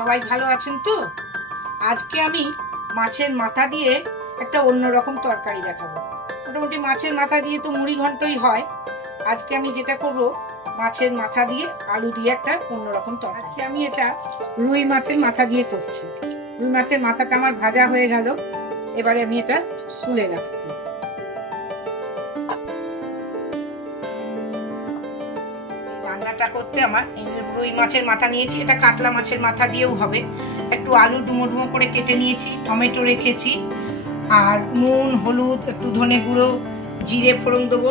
সবাই ভালো আছেন তো? আজকে আমি মাছের মাথা দিয়ে একটা অন্যরকম তরকারি দেখাবো। মোটামুটি মাছের মাথা দিয়ে তো মুড়ি ঘন্টই হয়। আজকে আমি যেটা করব, মাছের মাথা দিয়ে আলু দিয়ে একটা অন্যরকম তরকারি। আজকে আমি এটা রুই মাছের মাথা দিয়ে করছি। রুই মাছের মাথাটা আমার ভাজা হয়ে গেল, এবারে আমি এটা তুলে রাখছি। রান্নাটা করতে আমার রুই মাছের মাথা নিয়েছি, এটা কাতলা মাছের মাথা দিয়েও হবে। একটু আলু ডুমো ডুমো করে কেটে নিয়েছি, টমেটো রেখেছি, আর নুন, হলুদ, একটু ধনে গুঁড়ো, জিরে ফোড়ন দেবো,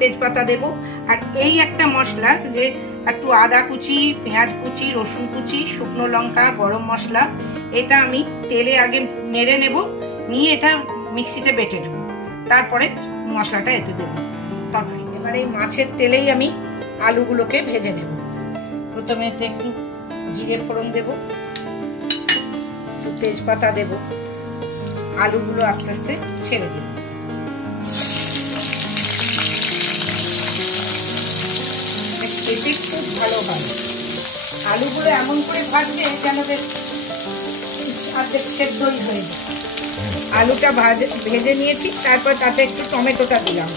তেজপাতা দেবো। আর এই একটা মশলা, যে একটু আদা কুচি, পেঁয়াজ কুচি, রসুন কুচি, শুকনো লঙ্কা, গরম মশলা, এটা আমি তেলে আগে নেড়ে নেব, নিয়ে এটা মিক্সিতে বেটে নেব, তারপরে মশলাটা এতে দেবো তরকারি। এবার এই মাছের তেলেই আমি আলুগুলোকে ভেজে নেব। প্রথমে এতে একটু জিরে ফোড়ন দেব, একটু তেজপাতা দেব, আলুগুলো আস্তে আস্তে ছেড়ে দেব। এতে খুব ভালো হয়। আলুগুলো এমন করে ভাজবে যেন অর্ধেক সেদ্ধই হয়ে যায়। আলুটা ভেজে নিয়েছি, তারপর তাতে একটু টমেটোটা দিলাম।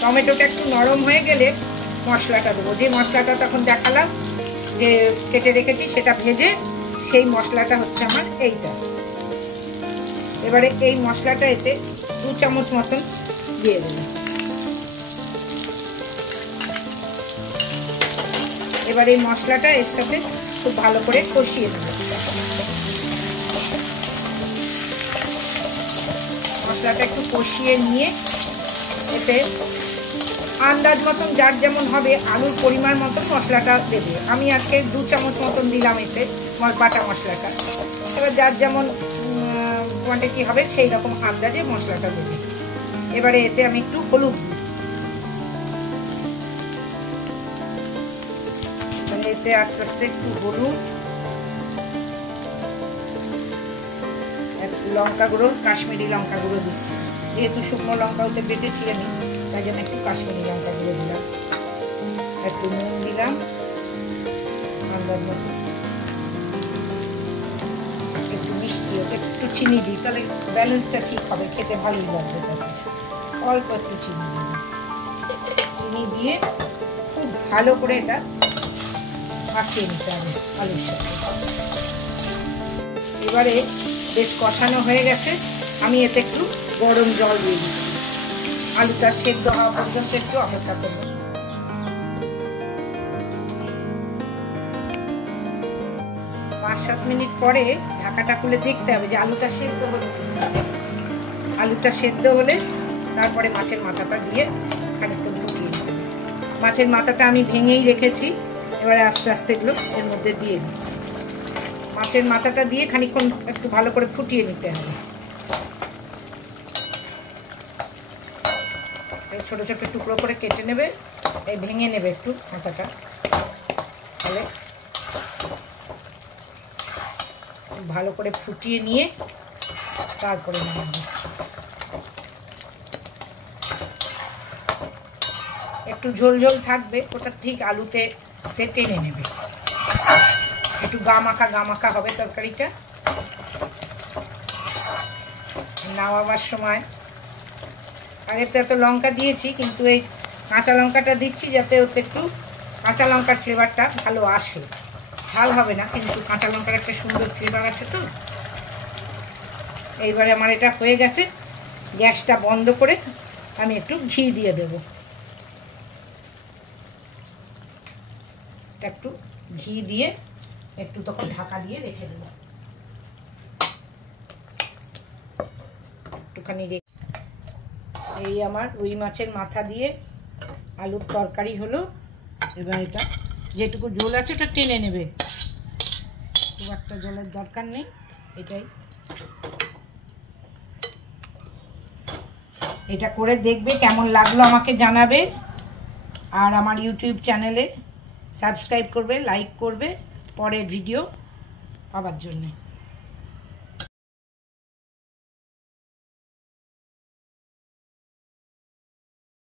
টমেটোটা একটু নরম হয়ে গেলে মশলাটা দেবো, যে মশলাটা তখন দেখালাম যে কেটে রেখেছি, সেটা ভেজে সেই মশলাটা হচ্ছে আমার এইটা। এবারে এই মশলাটা এতে 2 চামচ মতন দিয়ে দেব। এবার এই মশলাটা এর সাথে খুব ভালো করে কষিয়ে নেব। মশলাটা একটু কষিয়ে নিয়ে এতে আন্দাজ মতন যার যেমন হবে আলুর পরিমাণ মতন মশলাটা দেবে। আমি আজকে 2 চামচ মতন দিলাম এতে বাটা মশলাটা। এবার যার যেমন কোয়ান্টিটি হবে সেই রকম আন্দাজে মশলাটা দেবে। এবারে এতে আমি একটু হলুদ দিই, এতে আস্তে আস্তে একটু হলুদ, লঙ্কা গুঁড়ো, কাশ্মীরি লঙ্কা গুঁড়ো দিচ্ছি। যেহেতু শুকনো লঙ্কা ওতে বেটেছি আমি, তাই জন্য একটু কাশ্মীরি লঙ্কা গুঁড়ো দিলাম। একটু নুন দিলাম আন্দাজ মতো, একটু মিষ্টি, একটু চিনি দিই, তাহলে ব্যালেন্সটা ঠিক হবে, খেতে ভালোই লাগবে। তাতে অল্প একটু চিনি দিই। চিনি দিয়ে খুব ভালো করে এটা মাখিয়ে নিতে হবে আলুর সাথে। এবারে বেশ কষানো হয়ে গেছে, আমি এতে একটু গরম জল দিয়ে দিই। আলুটা সেদ্ধ হওয়া পর্যন্ত একটু অপেক্ষা করব। 5-7 মিনিট পরে ঢাকাটা খুলে দেখতে হবে যে আলুটা সেদ্ধ হলে। আলুটা সেদ্ধ হলে তারপরে মাছের মাথাটা দিয়ে খানিকক্ষণ ফুটিয়ে নেব। মাছের মাথাটা আমি ভেঙেই রেখেছি, এবারে আস্তে আস্তে এগুলো এর মধ্যে দিয়ে দিচ্ছি। মাছের মাথাটা দিয়ে খানিকক্ষণ একটু ভালো করে ফুটিয়ে নিতে হবে। ছোট ছোট টুকরো করে কেটে নেবে, এই ভেঙে নেবে একটু মাথাটা, তাহলে ভালো করে ফুটিয়ে নিয়ে তারপরে নামাবে। একটু ঝোল ঝোল থাকবে, ওটা ঠিক আলুতে টেনে নেবে, একটু গা মাখা হবে তরকারিটা। নামাবার সময় আগে তো এত লঙ্কা দিয়েছি, কিন্তু এই কাঁচা লঙ্কাটা দিচ্ছি যাতে ওতে একটু কাঁচা লঙ্কার ফ্লেভারটা ভালো আসে। ঝাল হবে না, কিন্তু কাঁচা লঙ্কার একটা সুন্দর ফ্লেভার আছে তো। এইবারে আমার এটা হয়ে গেছে, গ্যাসটা বন্ধ করে আমি একটু ঘি দিয়ে দেব। একটু ঘি দিয়ে একটু তখন ঢাকা দিয়ে রেখে দেব একটুখানি। এই আমার রুই মাছের মাথা দিয়ে আলুর তরকারি হলো। এবার এটা যেটুকু ঝোল আছে ওটা টেনে নেবে, খুব একটা জলের দরকার নেই। এটাই, এটা করে দেখবে, কেমন লাগলো আমাকে জানাবে। আর আমার ইউটিউব চ্যানেলে সাবস্ক্রাইব করবে, লাইক করবে পরের ভিডিও পাওয়ার জন্যে।